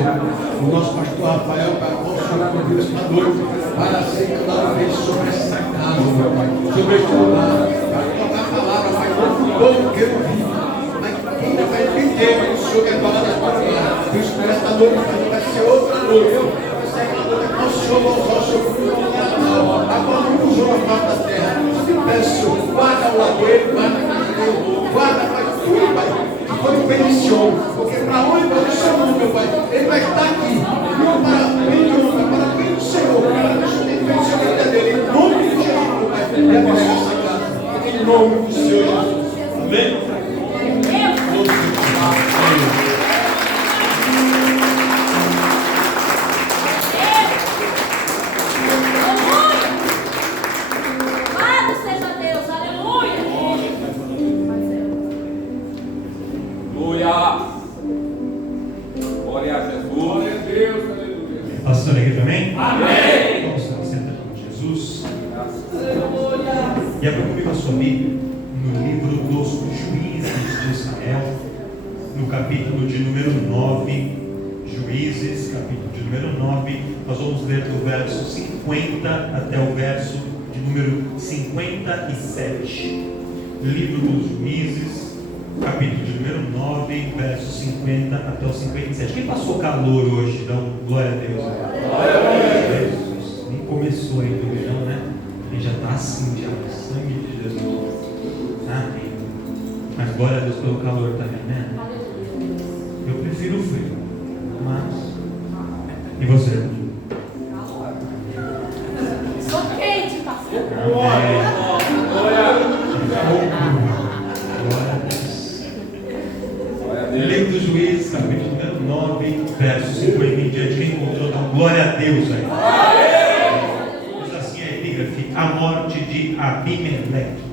o nosso pastor Rafael, para consolar com Deus esta noite, para ser cada vez sobre essa casa, meu Pai, sobre este lugar, para tocar a palavra, Pai, não como que eu vi, mas ainda vai entender o Senhor quer falar da tua palavra. Por isso que esta noite vai ser outra noite, vai ser uma noite que o Senhor vai usar o seu filho a qual não usou a face da terra. Eu te peço, guarda o lagoeiro, guarda o caminho, guarda, Pai, tudo, Pai, que foi um bendição, porque para onde você chamou, meu Pai, ele vai estar aqui, não para bem de honra, para bem do Senhor, para que o Senhor tenha feito a vida dele, em nome de Jesus, meu Pai, e abençoe essa casa, em nome do Senhor Jesus. Amém? Pastor aqui também? Amém! Vamos estar sentando com Jesus. E abra comigo a sua Bíblia no livro dos Juízes de Israel, no capítulo de número 9. Juízes, capítulo de número 9. Nós vamos ler do verso 50 até o verso de número 57. Livro dos Juízes, capítulo de número 9, verso 50 até o 57. Quem passou calor hoje? Então, glória a Deus. Glória a Deus. Nem começou ainda o verão, né? Ele já está assim, já no sangue de Jesus. Amém. Mas glória a Deus pelo calor também, né? Eu prefiro o frio. Mas. E você? Sou quente, pastor. Glória a Deus. Livro dos Juízes, capítulo número 9, verso 50 em diante. Quem encontrou, então, glória a Deus aí. Diz assim a epígrafe: a morte de Abimeleque.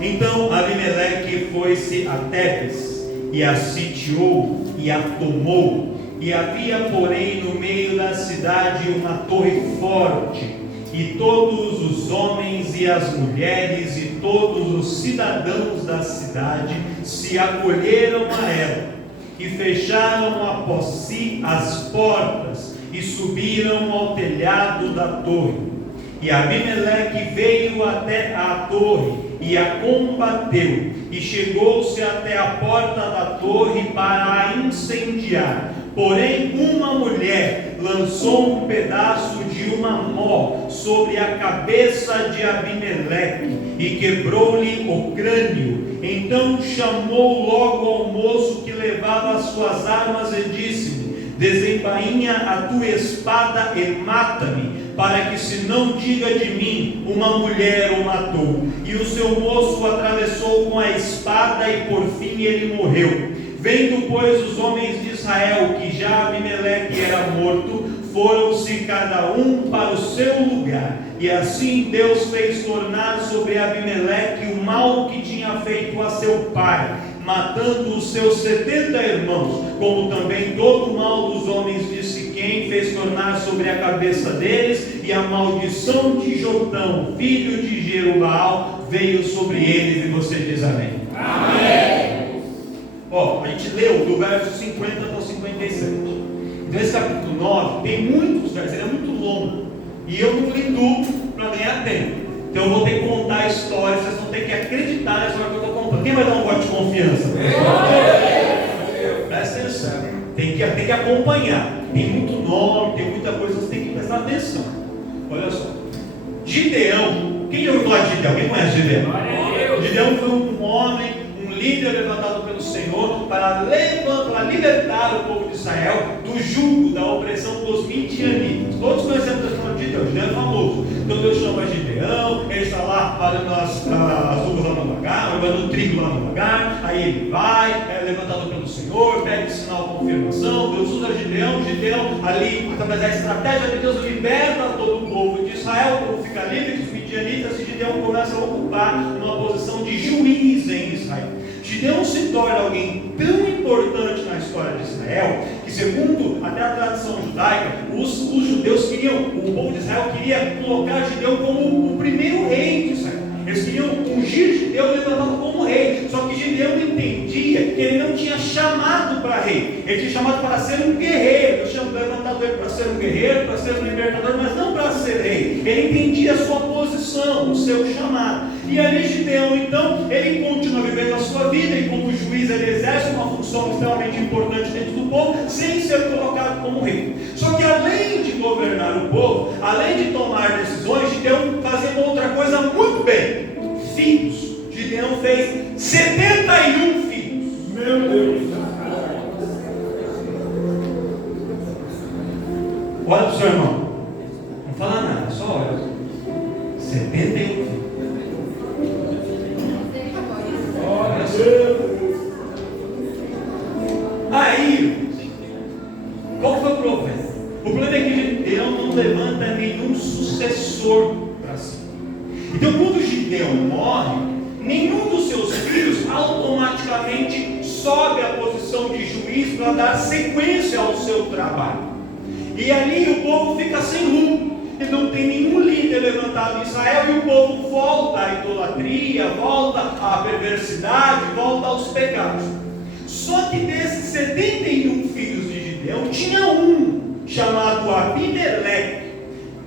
Então Abimeleque foi-se a Tebes e a sitiou e a tomou. E havia, porém, no meio da cidade uma torre forte, e todos os homens e as mulheres e todos os cidadãos da cidade se acolheram a ela, e fecharam após si as portas, e subiram ao telhado da torre. E Abimeleque veio até a torre, e a combateu, e chegou-se até a porta da torre para a incendiar. Porém, uma mulher lançou um pedaço de uma mó sobre a cabeça de Abimeleque e quebrou-lhe o crânio. Então chamou logo ao moço que levava as suas armas e disse-lhe: desembainha a tua espada e mata-me, para que se não diga de mim, uma mulher o matou. E o seu moço o atravessou com a espada e por fim ele morreu. Vendo, pois, os homens de Israel que já Abimeleque era morto, foram-se cada um para o seu lugar. E assim Deus fez tornar sobre Abimeleque o mal que tinha feito a seu pai, matando os seus 70 irmãos, como também todo o mal dos homens de Siquém fez tornar sobre a cabeça deles, e a maldição de Jotão, filho de Jerubaal, veio sobre eles. E você diz amém. Amém. A gente leu do verso 50 até o 57. Então esse capítulo 9 tem muitos versos, ele é muito longo, e eu não li tudo para ganhar tempo. Então eu vou ter que contar a história, vocês vão ter que acreditar na história que eu estou contando. Quem vai dar um voto de confiança? Presta atenção, tem que acompanhar. Tem muito nome, tem muita coisa, você tem que prestar atenção. Olha só, Gideão. Quem já ouviu falar de Gideão? Quem conhece Gideão? Gideão foi um homem, líder levantado pelo Senhor para libertar o povo de Israel do jugo, da opressão dos midianitas. Todos conhecemos a história de Gideão. Gideão é famoso. Então Deus chama Gideão, ele está lá fazendo as uvas lá no lagar, levando o trigo lá no lagar. Aí ele vai, é levantado pelo Senhor, pede sinal de confirmação. Deus usa Gideão ali, através da estratégia de Deus, liberta todo o povo de Israel, o povo fica livre dos midianitas, e Gideão começa a ocupar uma posição de juiz em Israel. Gideão se torna alguém tão importante na história de Israel, que segundo até a tradição judaica, os judeus queriam, o povo de Israel queria colocar Gideão como o primeiro rei de Israel. Eles queriam ungir Gideão e levantá-lo como rei. Só que Gideão entendia que ele não tinha chamado para rei. Ele tinha chamado para ser um guerreiro. Eu tinha levantado ele para ser um guerreiro, para ser um libertador, mas não para ser rei. Ele entendia a sua posição, o seu chamado. E ali Gideão, então, ele continua vivendo a sua vida, e como juiz ele exerce uma função extremamente importante dentro do povo, sem ser colocado como rei. Só que além de governar o povo, além de tomar decisões, Gideão fazia uma outra coisa muito bem: filhos. Gideão fez 71 filhos. Meu Deus! Olha para o seu irmão, não fala nada, só olha. 71 filhos. Aí, qual foi o problema? O problema é que Gideão não levanta nenhum sucessor para si. Então, quando Gideão morre, nenhum dos seus filhos automaticamente sobe à posição de juiz para dar sequência ao seu trabalho. E ali o povo fica sem rumo. E não tem nenhum líder levantado em Israel, e o povo volta à idolatria, volta à perversidade, volta aos pecados. Só que desses 71 filhos de Gideão, tinha um chamado Abimeleque,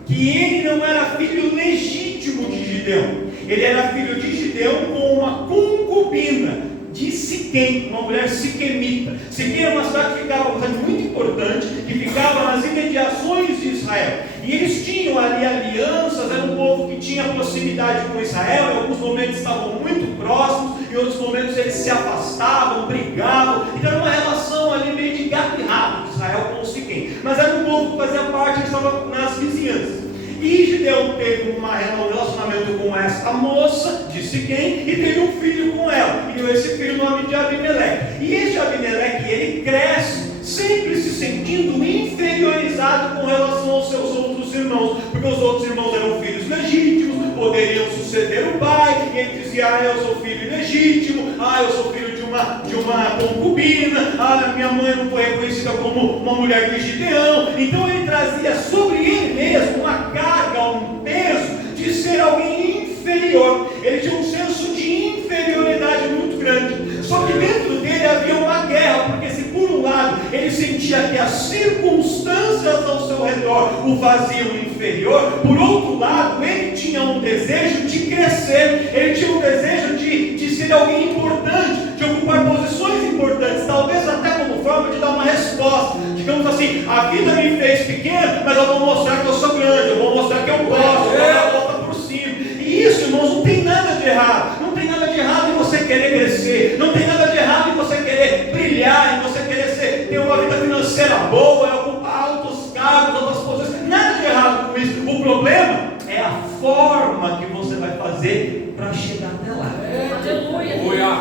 que ele não era filho legítimo de Gideão. Ele era filho de Gideão com uma concubina de Siquém, uma mulher siquemita. Siquém era uma cidade que ficava, uma cidade muito importante, que ficava nas imediações de Israel. E eles tinham ali alianças, era um povo que tinha proximidade com Israel, em alguns momentos estavam muito próximos, em outros momentos eles se afastavam, brigavam. Então era uma relação ali meio de gato e rato de Israel com Siquém. Mas era um povo que fazia parte, que estava nas vizinhanças. E Gideão teve um relacionamento com essa moça de Siquém e teve um filho com ela. E esse filho, o nome de Abimeleque. E esse Abimeleque, ele cresce sempre se sentindo inferiorizado com relação aos seus outros irmãos, porque os outros irmãos eram filhos legítimos, poderiam suceder o pai, e ele dizia: eu sou filho ilegítimo, eu sou filho de uma concubina, minha mãe não foi reconhecida como uma mulher de Gideão. Então ele trazia sobre ele mesmo uma carga, um peso de ser alguém inferior. Ele tinha um senso de inferioridade muito grande. Só que dentro dele havia uma guerra, porque se por um lado ele sentia que as circunstâncias ao seu redor o faziam inferior, por outro lado ele tinha um desejo de crescer, ele tinha um desejo de ser alguém importante, de ocupar posições importantes, talvez até como forma de dar uma resposta. Digamos assim: a vida me fez pequeno, mas eu vou mostrar que eu sou grande, eu vou mostrar que eu posso, eu vou dar a volta por cima. E isso, irmãos, não tem nada de errado. Não tem nada de errado em você querer crescer, não tem nada de errado em você querer brilhar, em você querer ter uma vida financeira boa, ocupar altos cargos, altas posições. Nada de errado com isso. O problema é a forma que você vai fazer para chegar até lá.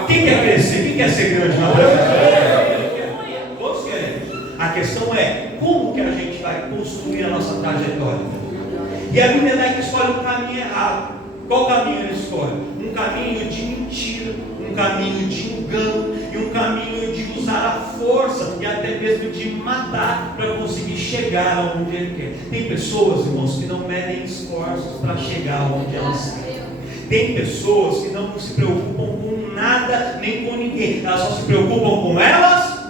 Quem quer crescer? Quem quer ser grande na vida? Todos queremos. A questão é como que a gente vai construir a nossa trajetória. E a Abimeleque escolhe um caminho errado. Qual caminho ele escolhe? Um caminho de mentira, um caminho de engano e um caminho de usar a força e até mesmo de matar para conseguir chegar aonde ele quer. Tem pessoas, irmãos, que não medem esforços para chegar onde elas querem. Tem pessoas que não se preocupam com nada nem com ninguém, elas só se preocupam com elas.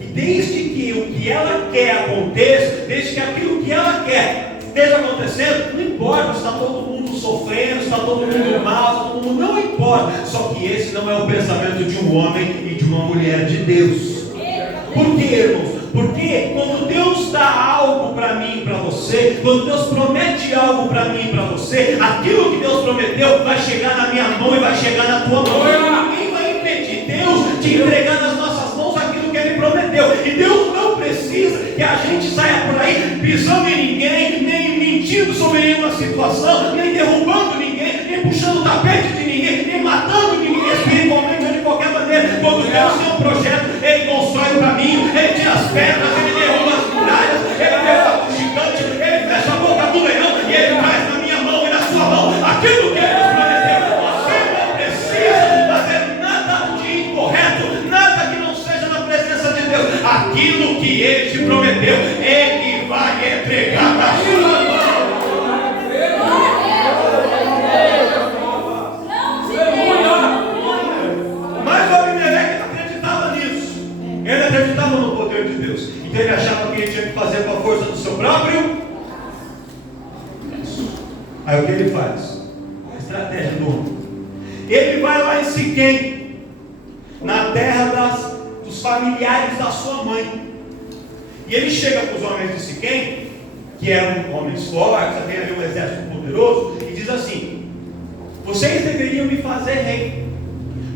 E desde que o que ela quer aconteça, desde que aquilo que ela quer esteja acontecendo, não importa se está todo mundo sofrendo, se está todo mundo mal, todo mundo, não importa. Só que esse não é o pensamento de um homem e de uma mulher de Deus. Por quê, irmãos? Porque quando Deus dá algo para mim e para você, quando Deus promete algo para mim e para você, aquilo que Deus prometeu vai chegar na minha mão e vai chegar na tua mão. Ninguém vai impedir Deus de entregar nas nossas mãos aquilo que Ele prometeu. E Deus não precisa que a gente saia por aí pisando em ninguém, nem mentindo sobre nenhuma situação, nem derrubando ninguém, nem puxando o tapete de ninguém, nem matando ninguém espiritualmente ou de qualquer maneira. Quando Deus tem um projeto, Ele constrói o caminho, Ele tira as pedras, Ele derruba as muralhas, Ele derruba o gigante, Ele fecha a boca do leão e Ele traz na minha mão e na sua mão aquilo que Ele nos prometeu. Você não precisa fazer nada de incorreto, nada que não seja na presença de Deus. Aquilo que Ele te prometeu, Ele vai entregar na sua mão. achava que ele tinha que fazer com a força do seu próprio. Aí o que ele faz? A estratégia do homem. Ele vai lá em Siquém, na terra dos familiares da sua mãe. E ele chega para os homens de Siquém, que eram homens fortes, havia um exército poderoso, e diz assim: vocês deveriam me fazer rei,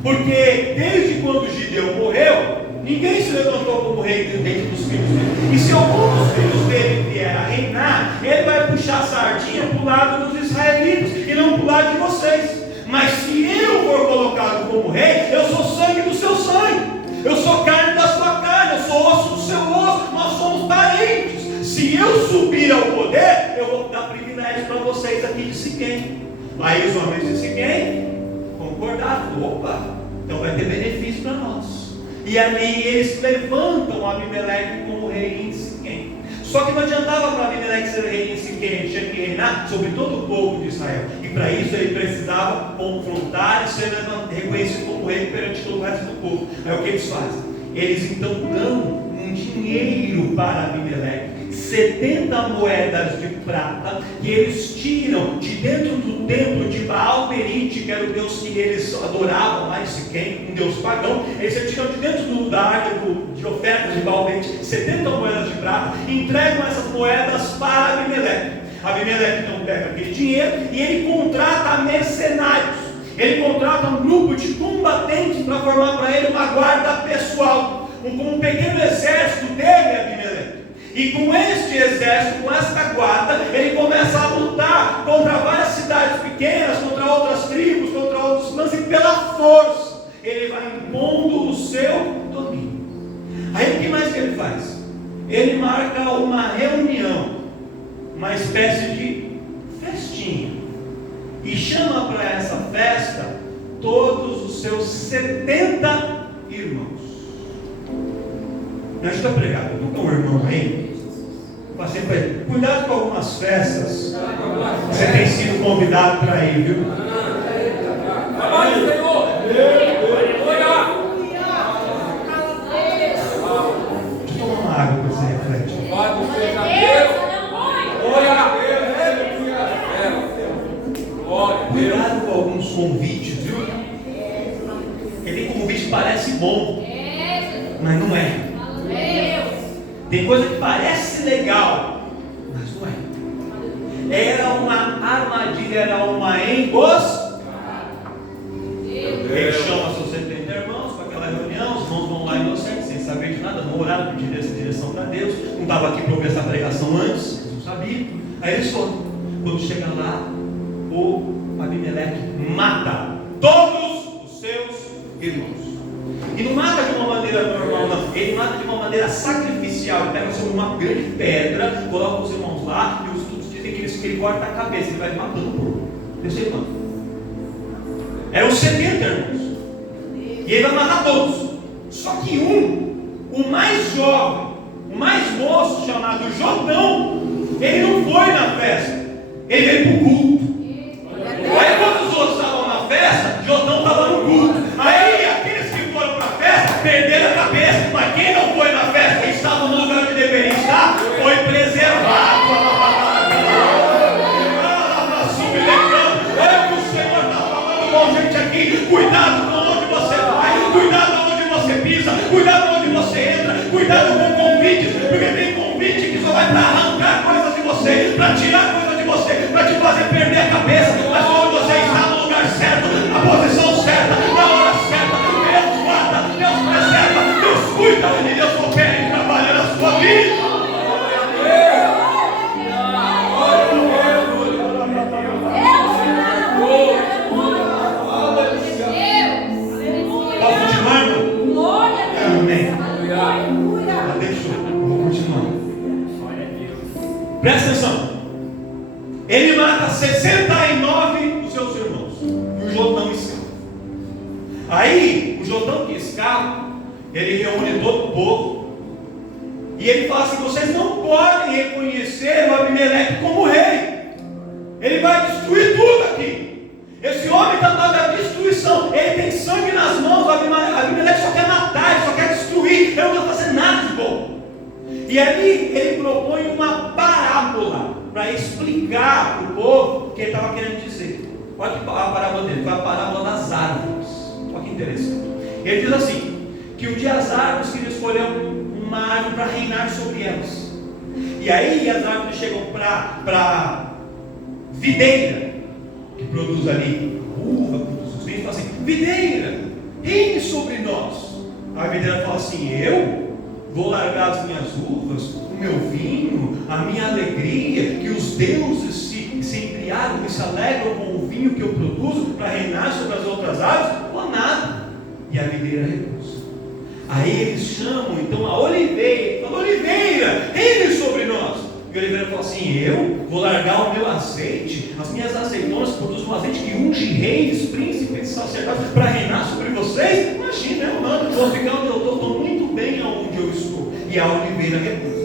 porque desde quando Gideão morreu, ninguém se levantou como rei dentro dos filhos dele. E se algum dos filhos dele vier a reinar, ele vai puxar a sardinha para o lado dos israelitas e não para o lado de vocês. Mas se eu for colocado como rei, eu sou sangue do seu sangue, eu sou carne da sua carne, eu sou osso do seu osso, nós somos parentes. Se eu subir ao poder, eu vou dar privilégio para vocês aqui de Siquém. Aí os homens de Siquém concordaram: opa, então vai ter benefício para nós. E ali eles levantam Abimeleque como rei em Siquém. Só que não adiantava para Abimeleque ser rei em Siquém, ele tinha que reinar sobre todo o povo de Israel. E para isso ele precisava confrontar e ser reconhecido como rei perante todo o resto do povo. Aí o que eles fazem? Eles então dão um dinheiro para Abimeleque, 70 moedas de prata, que eles tiram de dentro do templo de Baal-Berite, que era o deus que eles adoravam lá em Siquém, um deus pagão. Eles tiram de dentro da área de ofertas de Baal-Berite 70 moedas de prata e entregam essas moedas para Abimeleque. Abimeleque então pega aquele dinheiro e ele contrata mercenários. Ele contrata um grupo de combatentes para formar para ele uma guarda pessoal, um pequeno exército dele, Abimeleque. E com este exército, com esta guarda, ele começa a lutar contra várias cidades pequenas, contra outras tribos, contra outros clãs, e pela força ele vai impondo o seu domínio. Aí o que mais que ele faz? Ele marca uma reunião, uma espécie de festinha, e chama para essa festa todos os seus 70 irmãos. Me ajuda a pregar, eu nunca um irmão aí. Passei para ele: cuidado com algumas festas, você tem sido convidado para ir, viu? Deixa eu tomar uma água para você refletir. Cuidado com alguns convites, viu? Aquele convite parece bom, mas não é. Tem coisa que parece legal, mas não é. Era uma armadilha, era uma emboscada. Ele chama seus 70 irmãos para aquela reunião. Os irmãos vão lá inocentes, sem saber de nada, não oraram, pediram essa direção para Deus. Não estava aqui para ouvir essa pregação antes, eles não sabiam. Aí eles foram. Quando chega lá, o Abimeleque mata todos os seus irmãos. E não mata de uma maneira normal, não. Ele mata de uma maneira sacrificial. Ele pega sobre uma grande pedra, coloca os irmãos lá, e os estudos dizem que ele corta a cabeça, ele vai matando o povo. Desse irmão. Eram 70 irmãos. E ele vai matar todos. Só que o mais jovem, o mais moço, chamado Jotão, ele não foi na festa. Ele veio para o culto. Aí quando os outros estavam na festa, Jotão estava no culto. Aí aqueles que foram para a festa perderam a cabeça. Mas quem não foi na festa e estava no lugar onde deveria estar, foi preservado. Olha o que o Senhor está falando com a gente aqui. Cuidado com onde você vai, cuidado onde você pisa, cuidado onde você entra, cuidado com convites, porque tem convite que só vai para arrancar coisas de você, para tirar coisas de você, para te fazer perder a cabeça. Mas quando você está no lugar certo, na posição certa, na hora certa, Deus guarda, Deus preserva, Deus cuida e Deus opera e trabalha na sua vida. Posso continuar, irmão? Amém. Deixa eu vou continuar. Presta atenção. Ele mata 69 dos seus irmãos. E o Jotão escapa. Aí, o Jotão que escapa, ele reúne todo o povo. E ele fala assim: vocês não podem reconhecer o Abimeleque como rei. Ele vai destruir tudo aqui. Esse homem está dando destruição. Ele tem sangue nas mãos. O Abimeleque só quer matar, ele só quer destruir. Ele não vai fazer nada de bom. E E ali ele propõe uma parábola para explicar para o povo o que ele estava querendo dizer. Olha que a parábola dele, foi a parábola das árvores. Olha que interessante. Ele diz assim, que um dia as árvores queriam escolher uma árvore para reinar sobre elas. E aí as árvores chegam para videira, que produz ali uva, produz os vinhos, e fala assim, videira, reine sobre nós. A videira fala assim, eu vou largar as minhas uvas, o meu vinho, a minha alegria, que os deuses se embriagam e se alegram com o vinho que eu produzo para reinar sobre as outras árvores, ou nada. E a videira recusa. Aí eles chamam então a oliveira, fala, oliveira, reine sobre nós. E a oliveira fala assim, eu vou largar o meu azeite, as minhas azeitonas produzem um azeite que unge reis, príncipes, sacerdotes para reinar sobre vocês. Imagina, eu não, vou ficar onde eu estou muito bem aonde eu estou. E a oliveira recusa.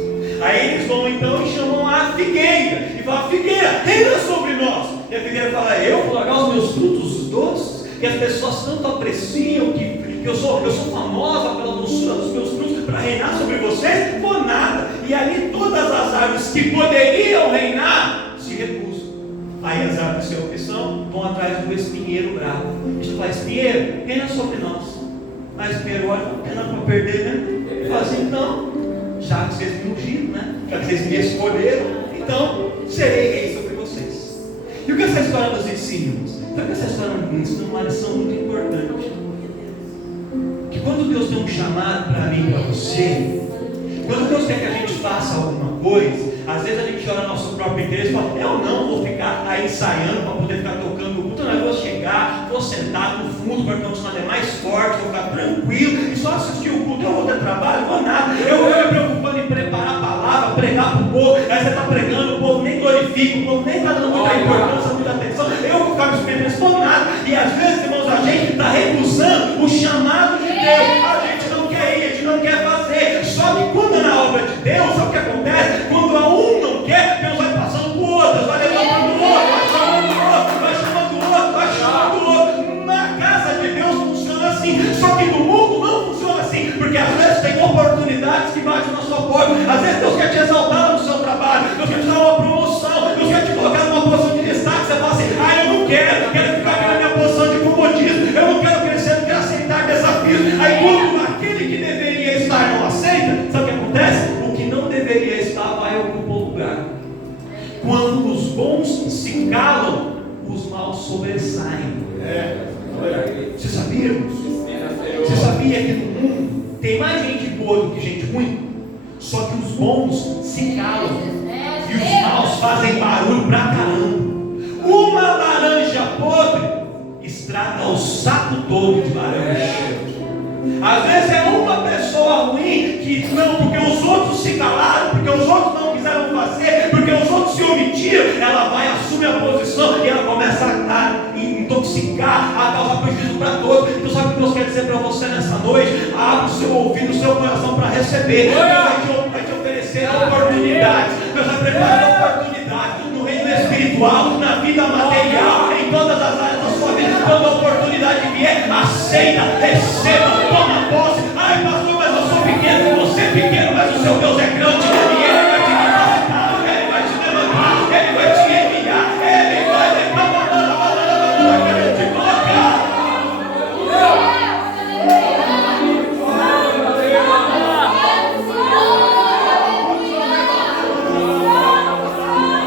Aí eles vão então e chamam a figueira, e falam, figueira, reina sobre nós. E a figueira fala, eu vou largar os meus frutos doces, que as pessoas tanto apreciam, que eu sou famosa pela doçura dos meus frutos para reinar sobre vocês, por nada. E ali todas as árvores que poderiam reinar se recusam. Aí as árvores sem opção vão atrás do espinheiro bravo. A gente fala, espinheiro, reina sobre nós. Mas espinheiro, olha, não tem nada para perder, né? Ele fala assim, então, já que vocês me ungiram, né? Já que vocês me escolheram, então serei rei sobre vocês. E o que essa história nos ensina? Sabe que essa história nos ensina uma lição muito importante. Que quando Deus tem um chamado para mim e para você, quando Deus quer que a gente faça alguma coisa, às vezes a gente olha nosso próprio interesse e fala, eu não vou ficar aí ensaiando para poder ficar tocando o culto, não, eu vou chegar, vou sentar no fundo, porque o som é mais forte, vou ficar tranquilo, e só assistir o culto, eu vou ter trabalho, vou nada, eu vou me preocupando em preparar a palavra, pregar para o povo, aí você está pregando, o povo nem glorifica, o povo nem está dando muita importância, muita atenção, eu vou ficar me experimentando por nada, e às vezes, irmãos, a gente está recusando o chamado de Deus, a gente não quer ir, a gente não quer fazer, só que quando é na obra de Deus, sabe o que acontece? Quando a um não quer, Deus vai passando por outro, vai levantando o outro, vai chamando o outro, vai chamando o outro, vai chamando o outro. Na casa de Deus funciona assim, só que no mundo não funciona assim, porque às vezes tem oportunidades que batem na sua porta, às vezes Deus quer te exaltar no seu trabalho, Deus quer te dar uma promoção, Deus quer te colocar numa posição de destaque, você fala assim, eu não quero ficar aqui na minha posição de comodismo, eu não quero crescer, não quero aceitar desafios. Aí quando aquele que deveria estar não aceita, sabe o que acontece? O que não deveria estar vai ocupar o lugar. Quando os bons se calam, os maus sobressaem. Você sabia, irmãos? Você sabia que no mundo tem mais gente boa do que gente ruim? Só que os bons se calam e os maus fazem barulho pra caramba. Uma laranja podre estraga o saco todo de laranja. Às vezes é uma pessoa ruim que não, porque os outros se calaram, porque os outros não quiseram fazer, porque os outros se omitiram, ela vai assumir a posição e ela começa a intoxicar, a causar prejuízo para todos. Então sabe o que Deus quer dizer para você nessa noite? Abre o seu ouvido, o seu coração para receber. Deus vai te oferecer oportunidades. Deus vai preparar oportunidades no reino espiritual, na vida material, em todas as áreas da sua vida. Quando a oportunidade vier, aceita, receba, toma posse. Ai, pastor, mas eu sou pequeno, você é pequeno, mas o seu Deus é grande, e Ele vai te capacitar, Ele vai te levantar, Ele vai te enviar, Ele vai te colocar.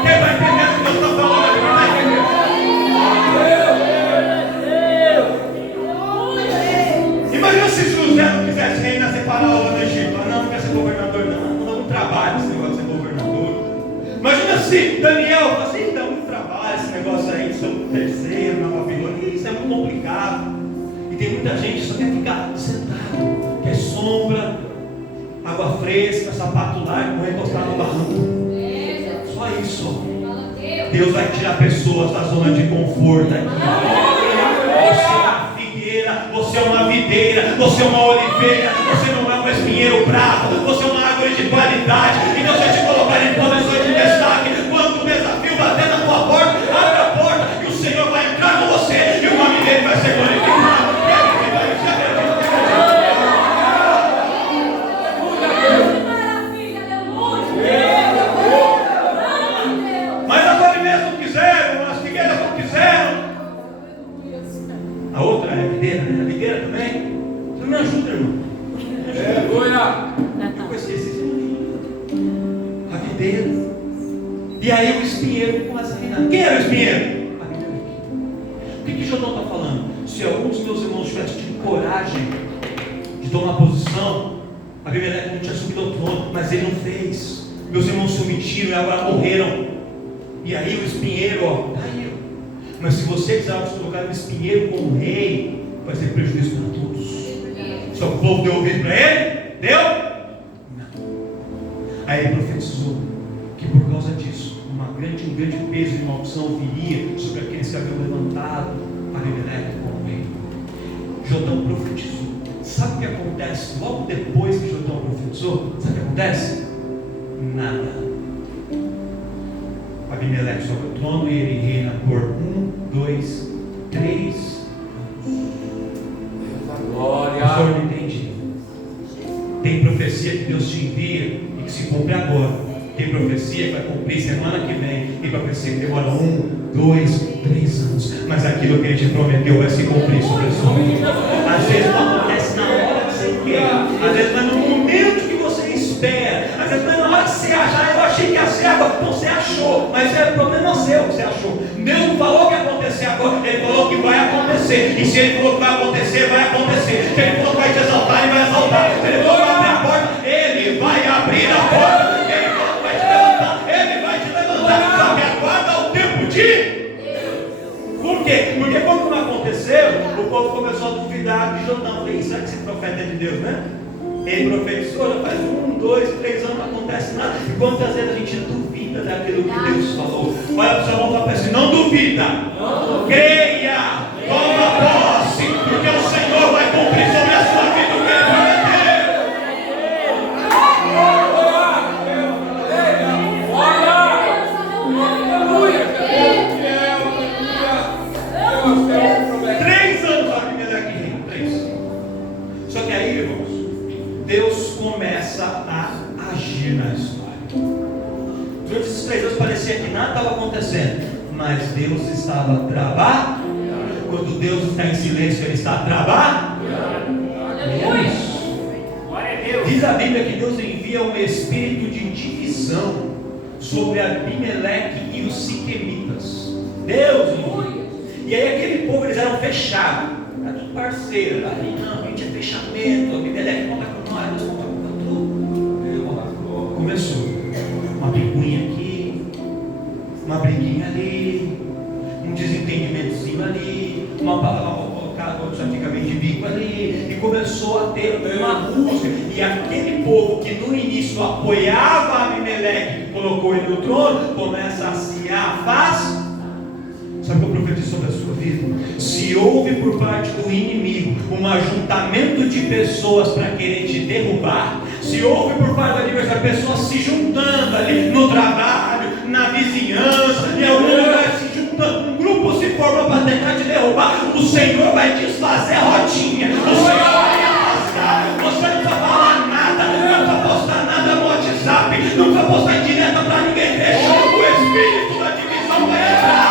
Quem vai entender o que Deus está falando aqui? Vai entender. Imagina se José não quisesse reinar sem faraó no Egito. Não quer ser governador, não dá muito trabalho esse negócio de ser governador. Imagina se Daniel fala assim, dá muito trabalho esse negócio aí de ser o terceiro na Babilônia. Isso é muito complicado. E tem muita gente que só quer ficar sentado, quer sombra, água fresca, sapato largo, morrer encostado no barranco. Só isso. Deus vai tirar pessoas da zona de conforto aqui. Você é uma figueira, você é uma videira, você é uma oliveira, você não é um espinheiro bravo, você é uma árvore de qualidade, e Deus vai te colocar em posições de destaque. Quando o desafio bater na tua porta, abre a porta e o Senhor vai entrar com você, e o nome dele vai ser glorificado. inteiro. E aí o espinheiro começa a reinar. Quem era o espinheiro? O que Jotão está falando? Se alguns dos meus irmãos tivessem tido coragem de tomar posição, Abimeleque não tinha subido ao trono, mas ele não fez. Meus irmãos se omitiram e agora morreram. E aí o espinheiro, caiu. Mas se você quiser colocar o espinheiro como rei, vai ser prejuízo para todos. Só que o povo deu ouvido para ele? Deu? Não. Aí ele profetizou que por causa disso, um grande peso de maldição viria sobre aqueles que haviam levantado Abimeleque como rei. Jotão profetizou. Sabe o que acontece logo depois que Jotão profetizou? Sabe o que acontece? Nada. Abimeleque sobe ao trono e ele reina por 1, 2, 3 anos. Glória. Pastor, eu não entendi. Tem profecia que Deus te envia e que se cumpre agora. Tem profecia que vai cumprir semana que vem. Tem profecia que demora 1, 2, 3 anos. Mas aquilo que ele te prometeu vai se cumprir sobre a sua vida. Às vezes não acontece na hora que você quer. Às vezes não é no momento que você espera. Às vezes não é na hora que você acha. Eu achei que ia ser agora. Então você achou. Mas é problema seu que você achou. Deus não falou que ia acontecer agora. Ele falou que vai acontecer. E se ele falou que vai acontecer, vai acontecer. Se ele falou que vai te exaltar, ele vai exaltar. Se ele falou que vai abrir a porta, ele vai abrir a porta. Ele falou que vai te levantar, ele vai te levantar. Só que aguarda o tempo de... Por quê? Porque quando não aconteceu, o povo começou a duvidar de Jotão. Falei, será que esse profeta é de Deus, né? Ele profetizou, já faz 1, 2, 3 anos, não acontece nada. E quantas vezes a gente duvida daquilo que Deus falou? Olha para o seu irmão e fala assim, não duvida, creia, toma posse, porque o Senhor vai cumprir sobre a sua vida o que Ele prometeu. Deus começa a agir na história. Durante esses 3 anos parecia que nada estava acontecendo, mas Deus estava trabalhando. Quando Deus está em silêncio, Ele está trabalhando. Diz a Bíblia que Deus envia um espírito de divisão sobre Abimeleque e os siquemitas. Deus envia. E aí aquele povo, eles eram fechados. Era tudo parceiro. Ali não, a gente é fechamento. Abimeleque conta com nós, Deus conta com tudo. Começou. Uma briguinha aqui, uma briguinha ali, um desentendimentozinho ali, uma palavra colocada, outro já fica bem de bico ali. E começou a ter uma música. E aquele povo que no início apoiava Abimeleque, que colocou ele no trono, começa a se afastar. Sabe o que eu profetizo sobre a sua vida? Se houve por parte do inimigo um ajuntamento de pessoas para querer te derrubar, se houve por parte do adversário pessoas se juntando ali no trabalho, na vizinhança, em algum lugar se juntando, um grupo se forma para tentar te derrubar, o Senhor vai desfazer a rodinha, o Senhor vai afastar, você não vai falar nada, não vai postar nada no WhatsApp, não vai postar em direta para ninguém ver, o Espírito da divisão vai entrar.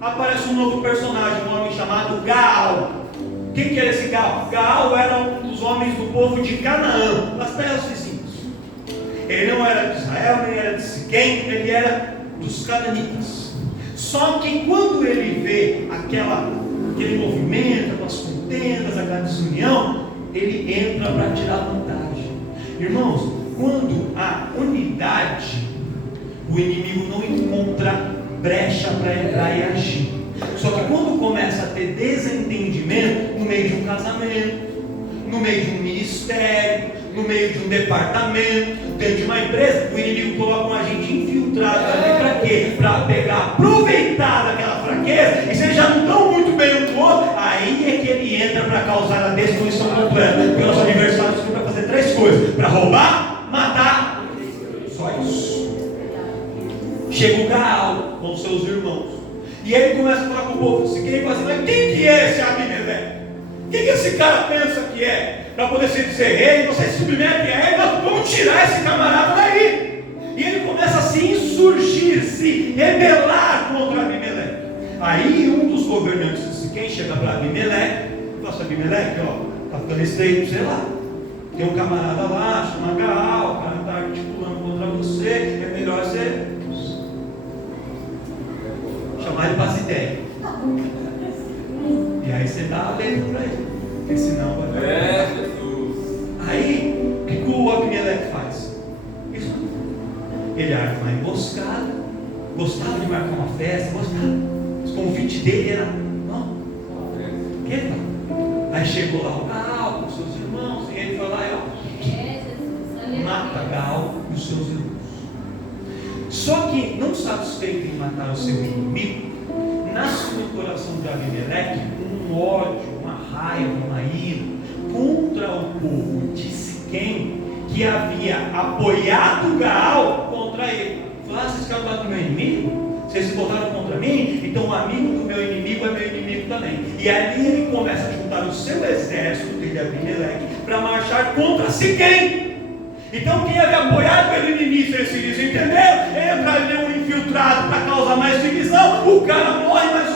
Aparece um novo personagem, um homem chamado Gaal. Quem que era esse Gaal? Gaal era um dos homens do povo de Canaã, das terras vizinhas. Ele não era de Israel, nem era de Siquém, ele era dos cananitas. Só que quando ele vê aquele movimento, aquelas contendas, aquela desunião, ele entra para tirar vantagem. Irmãos, quando há unidade, o inimigo não encontra brecha para entrar e agir. Só que quando começa a ter desentendimento no meio de um casamento, no meio de um ministério, no meio de um departamento, dentro de uma empresa, o inimigo coloca um agente infiltrado ali para quê? Para pegar, aproveitar daquela fraqueza, e se eles já não estão muito bem um com o outro, aí é que ele completa. Porque o nosso aniversário serve para fazer 3 coisas: para roubar, matar, só isso. Chega o Gaal com seus irmãos, e ele começa a falar com o povo seguinte, assim, mas quem que é esse Abimeleque? Quem que esse cara pensa que é? Para poder ser rei, você se submete a ele, nós vamos tirar esse camarada daí. E ele começa a se insurgir, se rebelar contra Abimeleque. Aí um dos governantes de Siquém chega para Abimeleque e fala assim: Abimeleque, ó, está ficando estreito, sei lá. Tem um camarada lá, chama Gaal, o cara está articulando contra você, é melhor você chamar ele para as ideias. E aí você dá a letra para ele, porque senão vai dar. Jesus. Aí, o que o Abimeleque faz? Isso. Ele arma uma emboscada, gostava de marcar uma festa, gostava. Os convites dele era, não, que não. Aí chegou lá o Gaal com seus irmãos, e ele foi lá e mata Gaal e os seus irmãos. Só que, não satisfeito em matar o seu inimigo, nasce no coração de Abimeleque um ódio, uma raiva, uma ira contra o povo de Siquém, que havia apoiado Gaal contra ele. Falou: vocês querem matar o meu inimigo? Vocês se botaram contra mim? Então o amigo do meu inimigo é meu inimigo também. E ali ele começa a juntar o seu exército, de Abimeleque, para marchar contra Siquém. Então quem havia apoiado ele no início, eles se desentenderam, entra ali um infiltrado para causar mais divisão, o cara morre, mas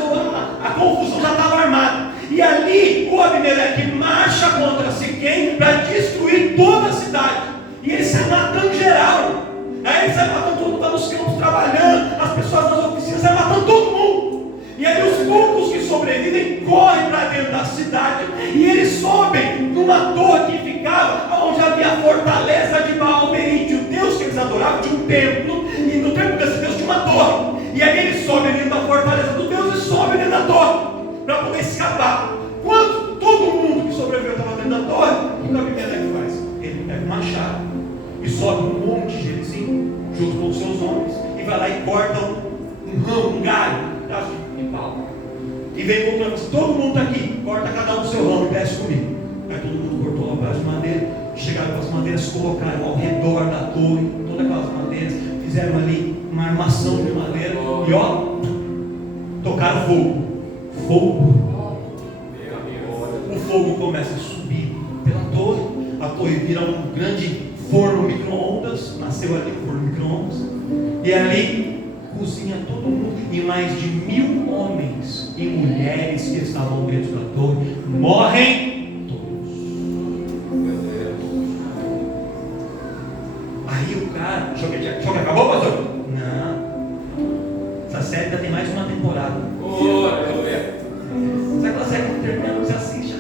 a confusão já estava armada. E ali o Abimeleque marcha contra Siquém para destruir toda a cidade. E ele sai matando geral. Aí ele sai matando todo mundo, está nos campos trabalhando, as pessoas nas oficinas, sai matando todo mundo. E aí os poucos que sobrevivem correm para dentro da cidade e eles sobem numa torre que ficava onde havia a fortaleza de Baal-Berite, o deus que eles adoravam, tinha um templo, e no templo desse deus tinha uma torre. E aí eles sobem dentro da fortaleza do deus e sobem dentro da torre para poder escapar. Quando todo mundo que sobreviveu estava dentro da torre, o que o Abimeleque faz? Ele pega um machado e sobe um monte de jerizinho junto com os seus homens e vai lá e corta um ramo, um galho, um pedaço de pau, e vem contra você: todo mundo está aqui, corta cada um do seu ramo e desce comigo. Aí todo mundo cortou um pedaço de madeira, chegaram com as madeiras, colocaram ao redor da torre, todas aquelas madeiras, fizeram ali uma armação de madeira e ó, tocaram fogo. O fogo começa a subir pela torre, a torre vira um grande forno micro-ondas, nasceu ali o forno micro-ondas, e ali cozinha todo mundo, e mais de 1000 homens e mulheres que estavam dentro da torre morrem todos. Aí o cara, o show que acabou, pastor? Não, essa série ainda tem mais uma temporada. Sabe aquela série que termina, você assiste,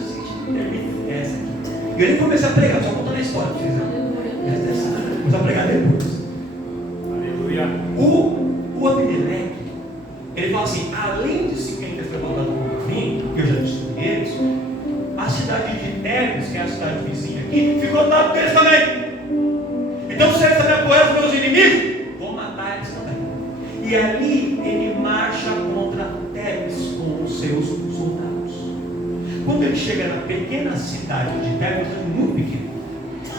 termina, essa aqui. E ele começa a pregar, só contando a história que fizeram. Vamos a pregar depois. Aleluia. O Abimeleque, ele fala assim: além de Siquém ter levantado contra mim, que eu já destruí eles, a cidade de Tebes, que é a cidade vizinha aqui, ficou do lado deles também. Então, se eles também apoiam os meus inimigos, vou matar eles também. E ali ele marcha contra Tebes com os seus soldados. Quando ele chega na pequena cidade de Tebes, é muito pequeno.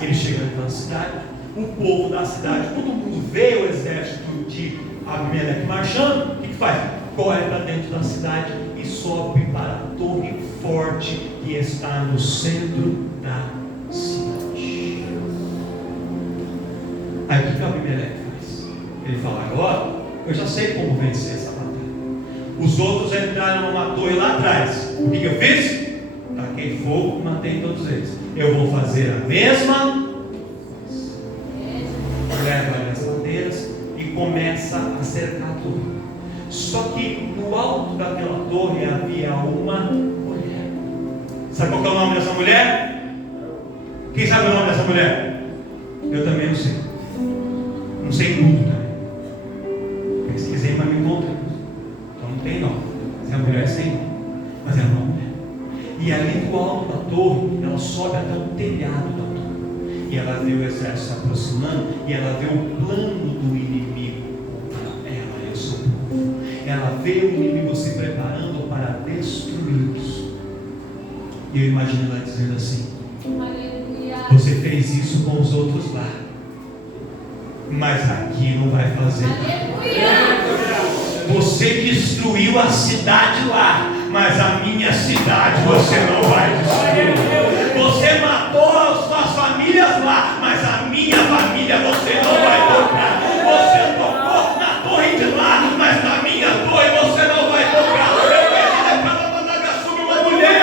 Ele chega naquela cidade, o povo da cidade, todo mundo vê o exército de Abimeleque marchando. O que faz? Corre para dentro da cidade e sobe para a torre forte que está no centro da cidade. Aí o que Abimeleque faz? Ele fala: agora eu já sei como vencer essa batalha. Os outros entraram numa torre lá atrás. O que eu fiz? Taquei fogo e matei todos eles. Eu vou fazer a mesma coisa. Leva ali as bandeiras e começa a cercar a torre. Só que no alto daquela torre havia uma mulher. Sabe qual é o nome dessa mulher? Quem sabe o nome dessa mulher? Eu também não sei. Não sei tudo também. Pesquisei para me encontrar. Então não tem nome. Mas é uma mulher sem nome. Mas é uma mulher. E ali no alto da torre, ela sobe até o telhado da torre. E ela vê o exército se aproximando. E ela vê o plano do inimigo contra ela e o seu povo. Ela vê o inimigo se preparando para destruí-los. E eu imagino ela dizendo assim: Você fez isso com os outros lá, mas aqui não vai fazer. Você destruiu a cidade lá, mas a minha cidade você não vai destruir. Você matou as suas famílias lá, mas a minha família você não vai tocar. Você tocou na torre de lá, mas na minha torre você não vai tocar. Eu vejo uma mulher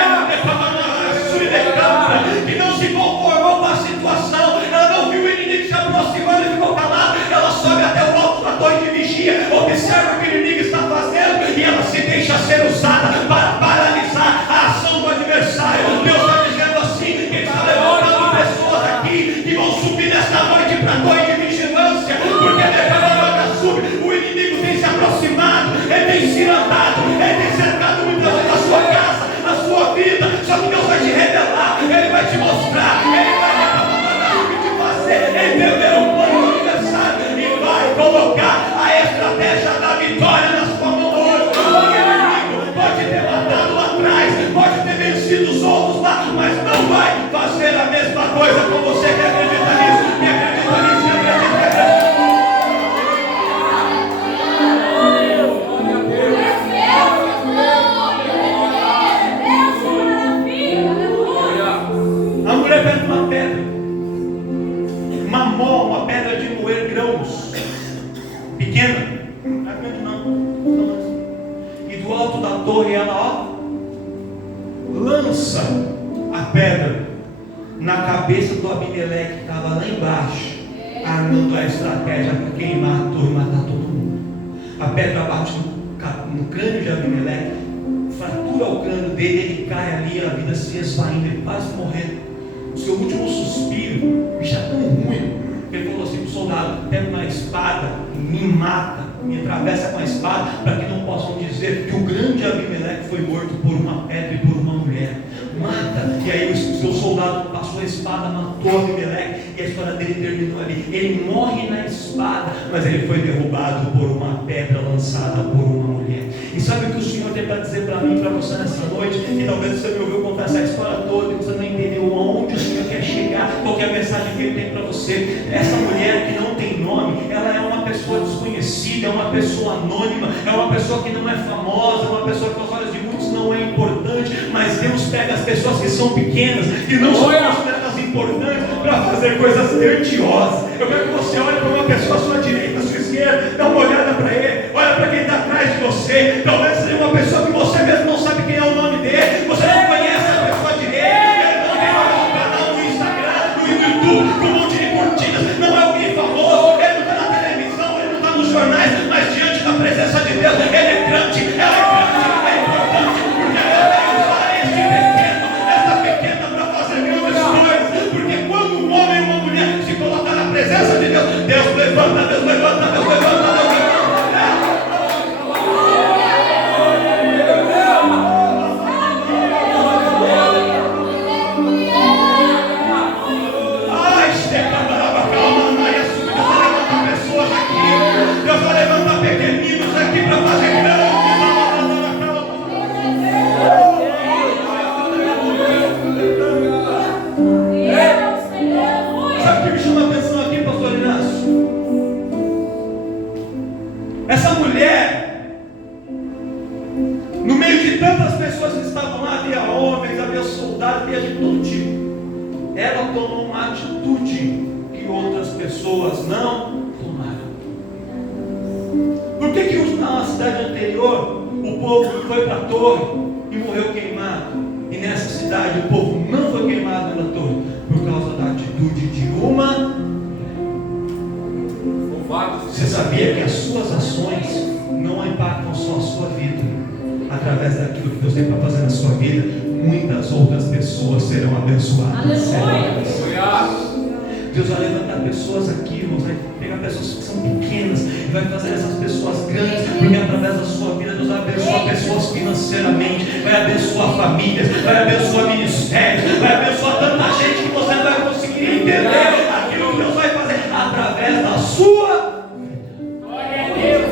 que não se conformou com a situação. Ela não viu o inimigo se aproximando e ficou calada. Ela sobe até o alto da torre de vigia, observa o que o inimigo está fazendo e ela se deixa ser usada para paralisar a ação do adversário. Deus está dizendo assim, que Ele está levantando pessoas aqui que vão subir nesta noite para a torre de vigilância, porque o inimigo tem se aproximado, ele tem se andado, ele tem cercado muitas vezes a sua casa, a sua vida. Só que Deus vai te revelar, Ele vai te mostrar, Ele vai te fazer entender o plano do adversário e vai colocar a estratégia da vitória na sua mão hoje. O inimigo pode ter matado lá atrás, pode ter vencido os outros lá, mas não vai fazer a mesma coisa com você que acredita nisso, que acredita nisso, que acredita nisso. A mulher pega uma pedra, uma pedra de moer grãos, pequena, não é grande não, e do alto da torre ela lança a pedra na cabeça do Abimeleque que estava lá embaixo, armando a estratégia para queimar a torre e matar todo mundo. A pedra bate no crânio de Abimeleque, fratura o crânio dele, ele cai ali, a vida se esvaindo, ele quase morrendo. O seu último suspiro, já tão ruim, ele falou assim para o soldado: pega uma espada, me mata, me atravessa com a espada, para que não possam dizer que o grande Abimeleque foi morto por uma pedra e por uma mulher. Mata. E aí o seu soldado passou a espada, matou Abimeleque, e a história dele terminou ali. Ele morre na espada, mas ele foi derrubado por uma pedra lançada por uma mulher. E sabe o que o Senhor tem para dizer para mim e para você nessa noite? E talvez você me ouviu contar essa história toda e você não entendeu aonde o Senhor quer chegar, qual é a mensagem que Ele tem para você. Essa mulher que não tem nome, ela é uma pessoa desconhecida, é uma pessoa anônima, é uma pessoa que não é famosa, é uma pessoa que aos olhos de muitos não é importante, mas Deus pega as pessoas que são pequenas e não são consideradas importantes para fazer coisas grandiosas. Eu quero que você olhe para uma pessoa à sua direita, à sua esquerda, dá uma olhada para ele, olha para quem está atrás de você. Talvez seja uma pessoa que você mesmo não sabe quem é o nome dele, você não conhece a pessoa direita, ele não tem um canal no Instagram, no YouTube, com um monte de curtidas, não é alguém famoso, ele não está na televisão, ele não está nos jornais, mas diante da presença de Deus, ele é grande, ela é grande, é importante, porque ela vai usar esse pequeno, essa pequena para fazer grandes coisas, porque quando um homem e uma mulher se colocam na presença de Deus, Deus levanta, Deus levanta, Deus levanta, Deus levanta. Deus vai levantar pequeninos aqui para fazer grande. Sabe o que me chama a atenção aqui, pastor Inácio? Essa mulher, no meio de tantas pessoas que estavam lá, havia homens, havia soldados, havia de todo tipo. Ela tomou uma atitude que outras pessoas não tomaram. Por que na cidade anterior o povo foi para a torre e morreu queimado? E nessa cidade o povo não foi queimado na torre por causa da atitude de uma. Você sabia que as suas ações não impactam só a sua vida? Através daquilo que Deus tem para fazer na sua vida, muitas outras pessoas serão abençoadas. Deus vai levantar pessoas aqui, irmãos, vai pegar pessoas que são pequenas e vai fazer essas pessoas grandes, porque através da sua vida Deus vai abençoar pessoas financeiramente, vai abençoar famílias, vai abençoar ministérios, vai abençoar tanta gente que você não vai conseguir entender aquilo que Deus vai fazer através da sua. Glória a Deus.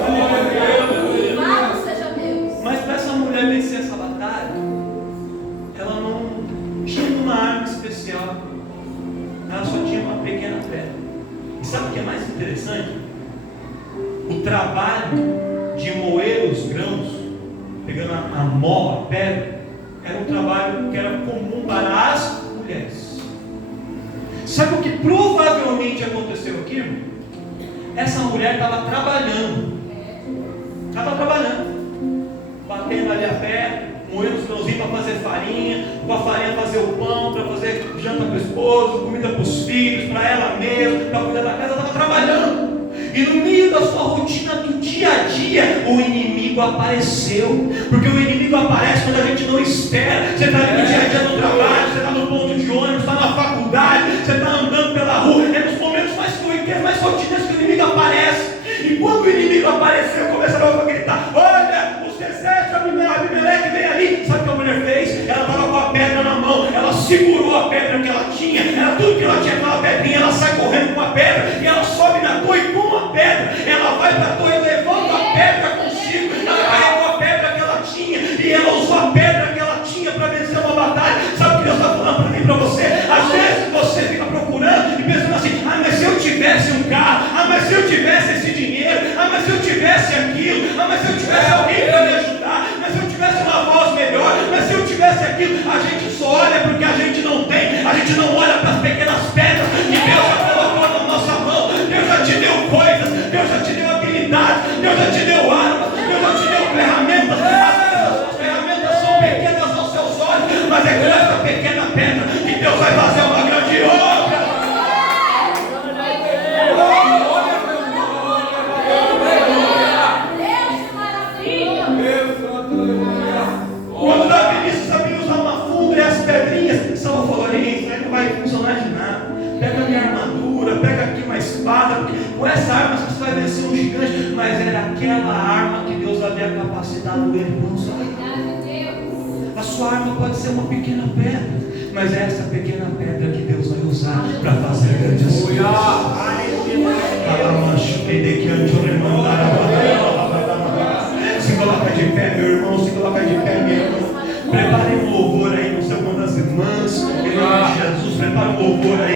Louvado seja Deus. Mas para essa mulher vencer essa batalha, ela não tinha uma arma especial. pequena pedra. E sabe o que é mais interessante? O trabalho de moer os grãos, pegando a mó, a pedra, era um trabalho que era comum para as mulheres. Sabe o que provavelmente aconteceu aqui, irmão? Essa mulher estava trabalhando, batendo ali a pedra, moendo os grãozinhos para fazer farinha, com a farinha fazer o pão, para fazer janta para o esposo, comida para os filhos, para ela mesma, para cuidar da casa. Ela estava trabalhando. E no meio da sua rotina do dia a dia, o inimigo apareceu. Porque o inimigo aparece quando a gente não espera. Você está ali no dia a dia no trabalho, você está no ponto de ônibus, está na faculdade, você está andando pela rua. É nos momentos mais corriqueiros, mais rotineiros que o inimigo aparece. E quando o inimigo apareceu, começaram a gritar: olha, os exércitos, Abimeleque vem ali. Sabe o que a mulher fez? Ela estava com a pedra na mão, ela segurou a pedra que ela tinha, era tudo que ela tinha, aquela pedrinha. Ela sai correndo com a pedra e ela sobe na torre com a pedra. Ela vai para a torre levando a pedra consigo. Ela carregou a pedra que ela tinha e ela usou a pedra que ela tinha para vencer uma batalha. Sabe o que Deus está falando para mim e para você? Às vezes você fica procurando e pensando assim: ah, mas se eu tivesse um carro, ah, mas se eu tivesse esse dinheiro, ah, mas se eu tivesse aquilo, ah, mas se eu tivesse alguém para me ajudar, mas se eu tivesse uma voz melhor, mas se eu tivesse aquilo. A gente só olha porque a gente não tem, a gente não olha para as pequenas pedras que Deus já colocou na nossa mão. Deus já te deu coisas, Deus já te deu habilidades, Deus já te deu armas, Deus já te deu ferramentas. As ferramentas são pequenas aos seus olhos, mas é com essa pequena pedra que Deus vai fazer uma grande obra. Quando Davi disse: sabia usar uma funda e as pedrinhas, Saul falou: isso aí não vai funcionar de nada. Pega a minha armadura, pega aqui uma espada, porque com essa arma você vai vencer um gigante. Mas era aquela arma que Deus havia capacitado ele para usar. A sua arma pode ser uma pequena pedra, mas é essa pequena pedra que Deus vai usar para fazer grandes coisas. Se coloca de pé, meu irmão, se coloca de pé, minha irmã. Prepare um louvor aí, não sei quantas irmãs, em nome de Jesus, prepare um louvor aí.